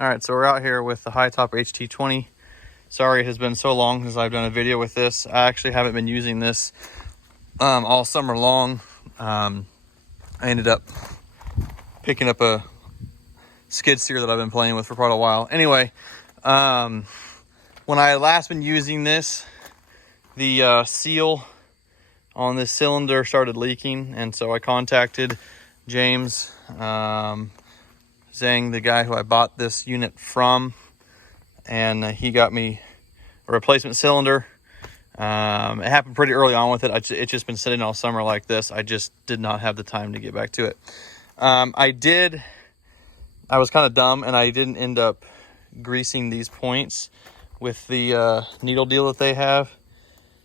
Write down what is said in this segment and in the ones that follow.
All right, so we're out here with the high top HT20. Sorry it has been so long since I've done a video with this. I actually haven't been using this all summer long. I ended up picking up a skid steer that I've been playing with for quite a while. Anyway, when I had last been using this, the seal on this cylinder started leaking, and so I contacted James Zhang, the guy who I bought this unit from, and he got me a replacement cylinder. It happened pretty early on with it. It's just been sitting all summer like this. I just did not have the time to get back to it. I was kind of dumb, and I didn't end up greasing these points with the needle deal that they have.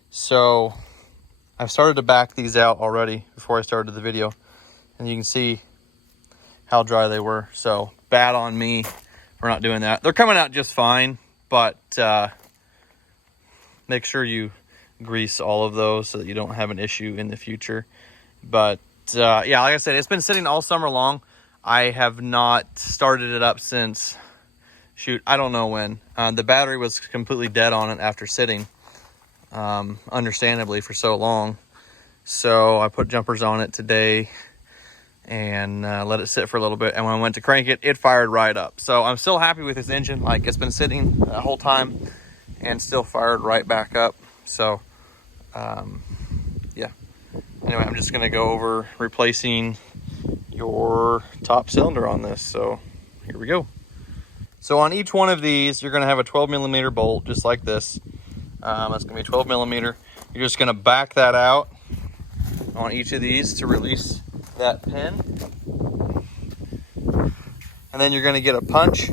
So I've started to back these out already before I started the video, and you can see how dry they were. So bad on me for not doing that. They're coming out just fine, but make sure you grease all of those so that you don't have an issue in the future. But yeah, like I said, it's been sitting all summer long. I have not started it up since, shoot, I don't know when. The battery was completely dead on it after sitting, understandably, for so long. So I put jumpers on it today and let it sit for a little bit. And when I went to crank it, it fired right up. So I'm still happy with this engine. Like, it's been sitting the whole time and still fired right back up. So yeah. Anyway, I'm just gonna go over replacing your top cylinder on this. So here we go. So on each one of these, you're gonna have a 12mm bolt, just like this. That's gonna be 12mm. You're just gonna back that out on each of these to release that pin. And then you're gonna get a punch,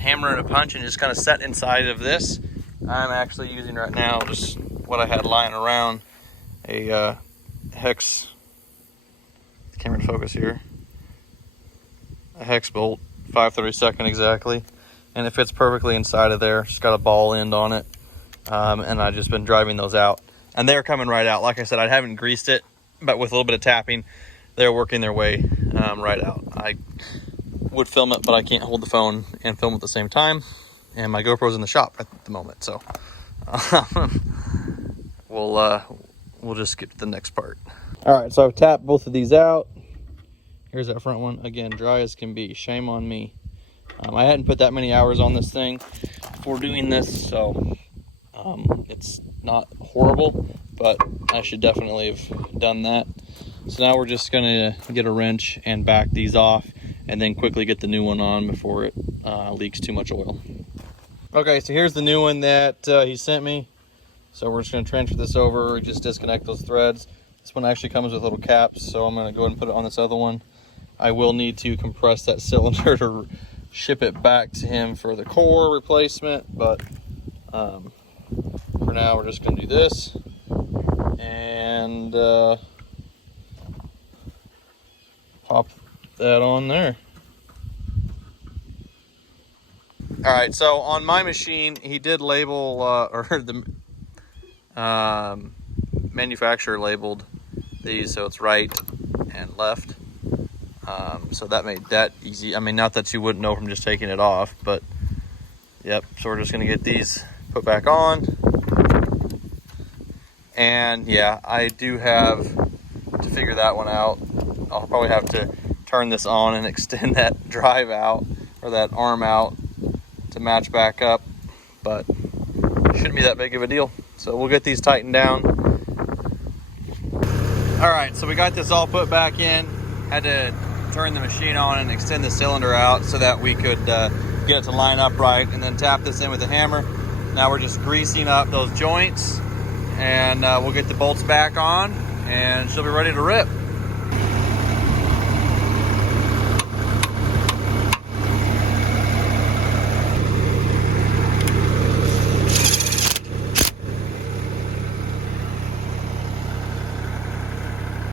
hammer and a punch, and just kind of set inside of this. I'm actually using right now just what I had lying around, a hex, camera to focus here, a hex bolt, 5/32 exactly, and it fits perfectly inside of there. Just got a ball end on it, and I've just been driving those out, and they're coming right out. Like I said, I haven't greased it, but with a little bit of tapping, they're working their way right out. I would film it, but I can't hold the phone and film at the same time, and my GoPro's in the shop at the moment, so we'll just skip to the next part. All right, so I've tapped both of these out. Here's that front one, again, dry as can be. Shame on me. I hadn't put that many hours on this thing before doing this, so it's not horrible, but I should definitely have done that. So now we're just gonna get a wrench and back these off, and then quickly get the new one on before it leaks too much oil. Okay, so here's the new one that he sent me. So we're just gonna transfer this over, just disconnect those threads. This one actually comes with little caps, so I'm gonna go ahead and put it on this other one. I will need to compress that cylinder to ship it back to him for the core replacement, but for now we're just gonna do this and pop that on there. All right, so on my machine, he did label, or the manufacturer labeled these, so it's right and left. So that made that easy. I mean, not that you wouldn't know from just taking it off, but yep. So we're just gonna get these put back on. And yeah, I do have to figure that one out. I'll probably have to turn this on and extend that drive out, or that arm out, to match back up, but shouldn't be that big of a deal. So we'll get these tightened down. All right, so we got this all put back in. Had to turn the machine on and extend the cylinder out so that we could get it to line up right, and then tap this in with a hammer. Now we're just greasing up those joints, and we'll get the bolts back on, and she'll be ready to rip.